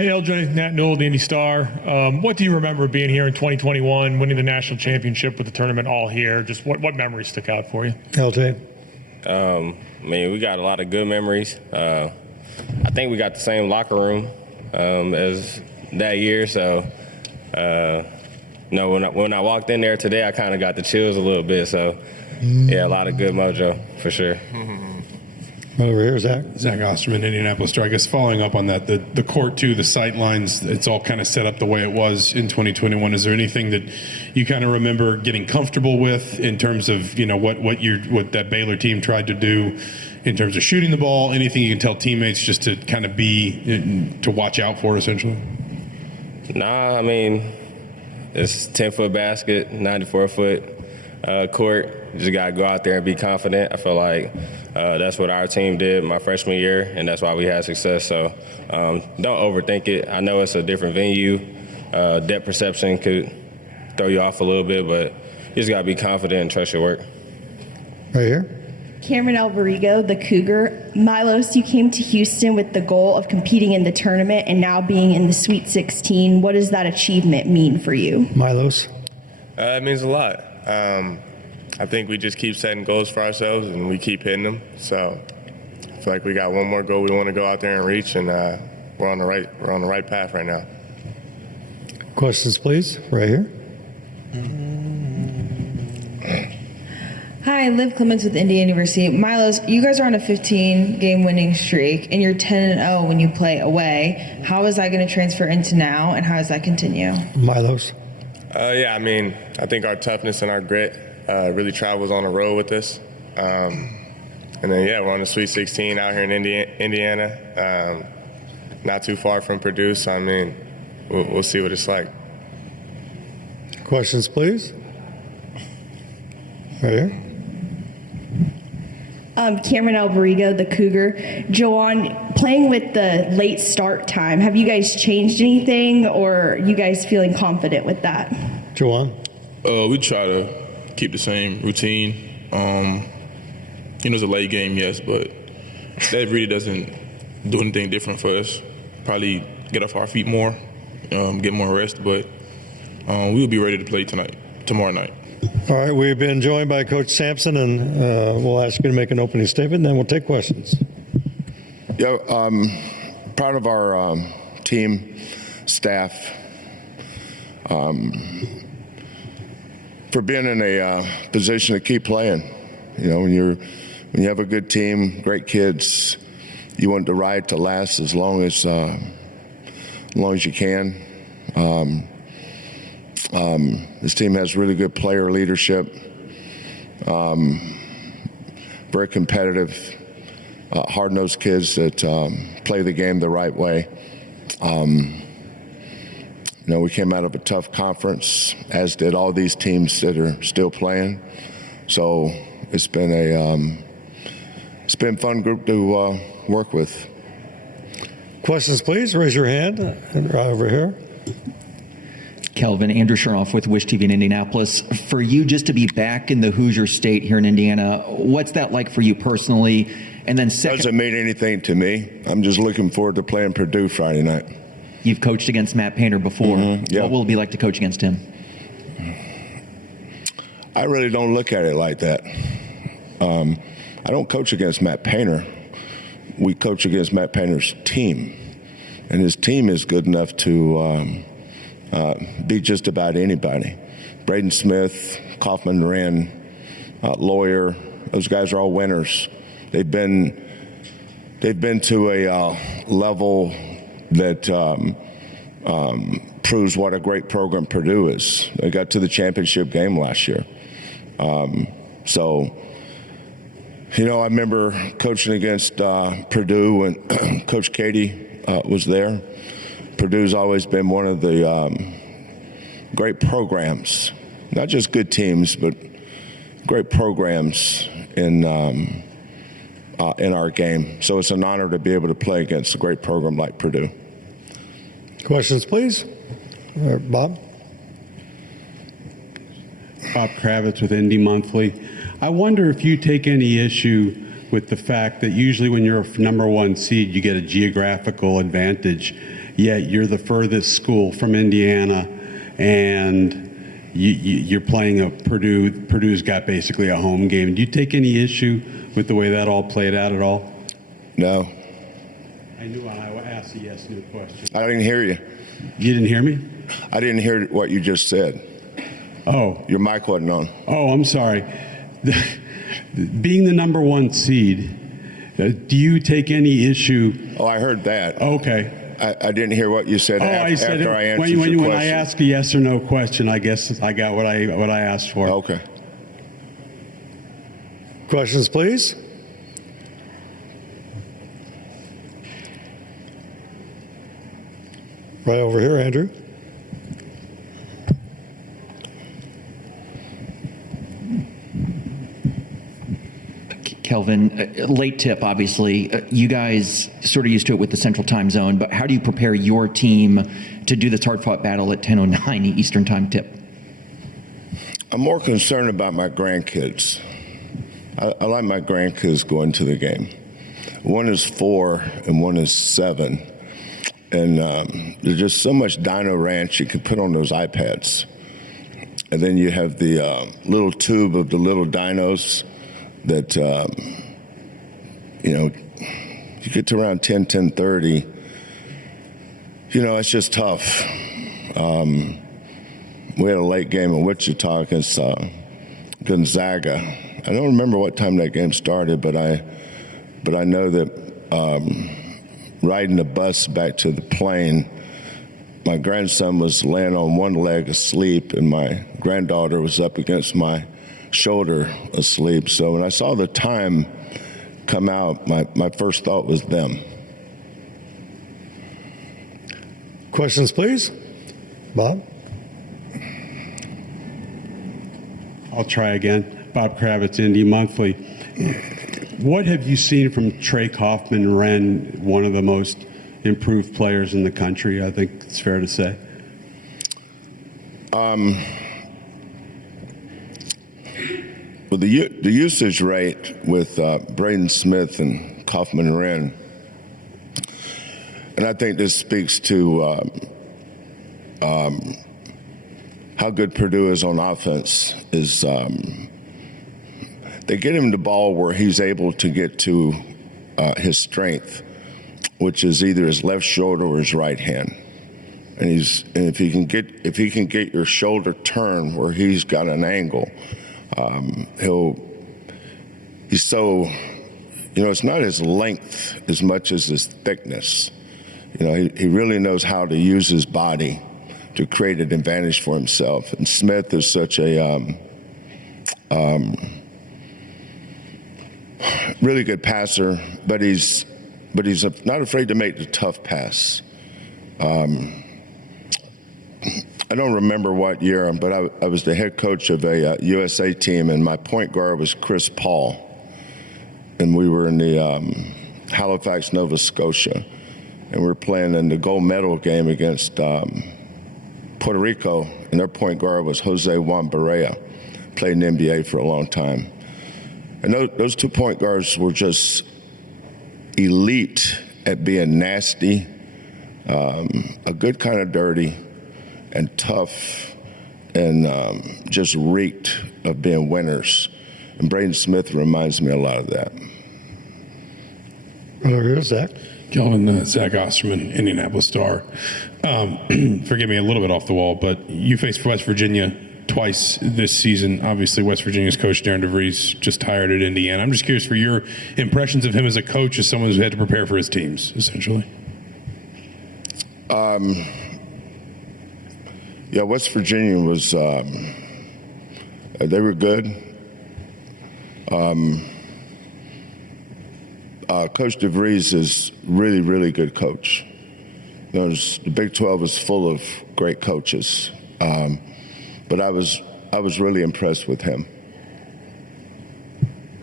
Hey, LJ, Nat Newell, the Indy Star. What do you remember being here in 2021, winning the national championship with the tournament all here? Just what memories stick out for you? LJ? We got a lot of good memories. I think we got the same locker room as that year. So, when I walked in there today, I kind of got the chills a little bit. So, yeah, a lot of good mojo for sure. Over here, Zach. Zach Osterman, Indianapolis Star. I guess following up on that, the court too, the sight lines, it's all kind of set up the way it was in 2021. Is there anything that you kind of remember getting comfortable with in terms of, what that Baylor team tried to do in terms of shooting the ball? Anything you can tell teammates just to kind of to watch out for, essentially? Nah, it's 10-foot basket, 94-foot court. Just got to go out there and be confident. I feel like that's what our team did my freshman year, and that's why we had success. So don't overthink it. I know it's a different venue. Depth perception could throw you off a little bit, but you just got to be confident and trust your work. Right here. Cameron Alberigo, the Cougar. Milos, you came to Houston with the goal of competing in the tournament and now being in the Sweet 16. What does that achievement mean for you? Milos? It means a lot. I think we just keep setting goals for ourselves and we keep hitting them. So I feel like we got one more goal we want to go out there and reach, and we're on the right path right now. Questions, please. Right here. Hi, Liv Clements with Indiana University. Milos, you guys are on a 15-game winning streak, and you're 10-0 when you play away. How is that going to transfer into now, and how does that continue? Milos? I think our toughness and our grit really travels on the road with us. We're on the Sweet 16 out here in Indiana, not too far from Purdue, so, we'll see what it's like. Questions, please. Right here. Cameron Alberigo, the Cougar. Joanne, playing with the late start time, have you guys changed anything, or are you guys feeling confident with that? Joanne? We try to keep the same routine. It's a late game, yes, but that really doesn't do anything different for us. Probably get off our feet more, get more rest, but we'll be ready to play tomorrow night. All right, we've been joined by Coach Sampson, and we'll ask you to make an opening statement, and then we'll take questions. Yeah, proud of our team, staff, for being in a position to keep playing. When you have a good team, great kids, you want the ride to last as long as you can. This team has really good player leadership, very competitive, hard-nosed kids that play the game the right way. We came out of a tough conference, as did all these teams that are still playing. So it's been a fun group to work with. Questions, please. Raise your hand. Right over here. Kelvin, Andrew Sharoff with Wish TV in Indianapolis. For you just to be back in the Hoosier State here in Indiana, what's that like for you personally? And then second, doesn't mean anything to me. I'm just looking forward to playing Purdue Friday night. You've coached against Matt Painter before. Yeah. What will it be like to coach against him? I really don't look at it like that. I don't coach against Matt Painter. We coach against Matt Painter's team. And his team is good enough to beat just about anybody. Braden Smith, Kaufman Duran, Lawyer, those guys are all winners. They've been to a level that proves what a great program Purdue is. They got to the championship game last year. I remember coaching against Purdue when Coach Katie was there. Purdue's always been one of the great programs, not just good teams, but great programs in our game. So it's an honor to be able to play against a great program like Purdue. Questions, please. Bob? Bob Kravitz with Indy Monthly. I wonder if you take any issue with the fact that usually when you're a number one seed, you get a geographical advantage. yet you're the furthest school from Indiana, and you're playing a Purdue. Purdue's got basically a home game. Do you take any issue with the way that all played out at all? No. I knew I asked a yes/no question. I didn't hear you. You didn't hear me? I didn't hear what you just said. Oh. Your mic wasn't on. Oh, I'm sorry. Being the number 1 seed, do you take any issue? Oh, I heard that. Okay. I didn't hear what you said I said after I answered your question. when I ask a yes or no question, I guess I got what I asked for. Okay. Questions, please. Right over here, Andrew. Kelvin, late tip, obviously. You guys sort of used to it with the Central Time Zone, but how do you prepare your team to do this hard-fought battle at 10:09 Eastern Time tip? I'm more concerned about my grandkids. I like my grandkids going to the game. One is 4 and one is 7. And there's just so much Dino Ranch you can put on those iPads. And then you have the little tube of the little dinos that, you get to around 10:30, it's just tough. We had a late game in Wichita against Gonzaga. I don't remember what time that game started, but I know that riding the bus back to the plane, my grandson was laying on one leg asleep, and my granddaughter was up against my shoulder asleep. So when I saw the time come out, my first thought was them. Questions, please. Bob? I'll try again. Bob Kravitz, Indy Monthly. What have you seen from Trey Kaufman-Renn, one of the most improved players in the country, I think it's fair to say? Well, the usage rate with Braden Smith and Kaufman-Renn, and I think this speaks to how good Purdue is on offense, is they get him the ball where he's able to get to his strength, which is either his left shoulder or his right hand. And if he can get your shoulder turned where he's got an angle, he's so, it's not his length as much as his thickness. He really knows how to use his body to create an advantage for himself. And Smith is such a really good passer, but he's not afraid to make the tough pass. I don't remember what year, but I was the head coach of a USA team, and my point guard was Chris Paul. And we were in the Halifax, Nova Scotia, and we were playing in the gold medal game against Puerto Rico, and their point guard was Jose Juan Barea, played in the NBA for a long time. And those 2 point guards were just elite at being nasty, a good kind of dirty, and tough, and just reeked of being winners. And Braden Smith reminds me a lot of that. Right over here, Zach. Kelvin, Zach Osterman, Indianapolis Star. Forgive me, a little bit off the wall, but you faced West Virginia twice this season. Obviously, West Virginia's coach, Darren DeVries, just hired at Indiana. I'm just curious for your impressions of him as a coach, as someone who had to prepare for his teams, essentially. Yeah, West Virginia was, they were good. Coach DeVries is really, really good coach. The Big 12 is full of great coaches, but I was really impressed with him.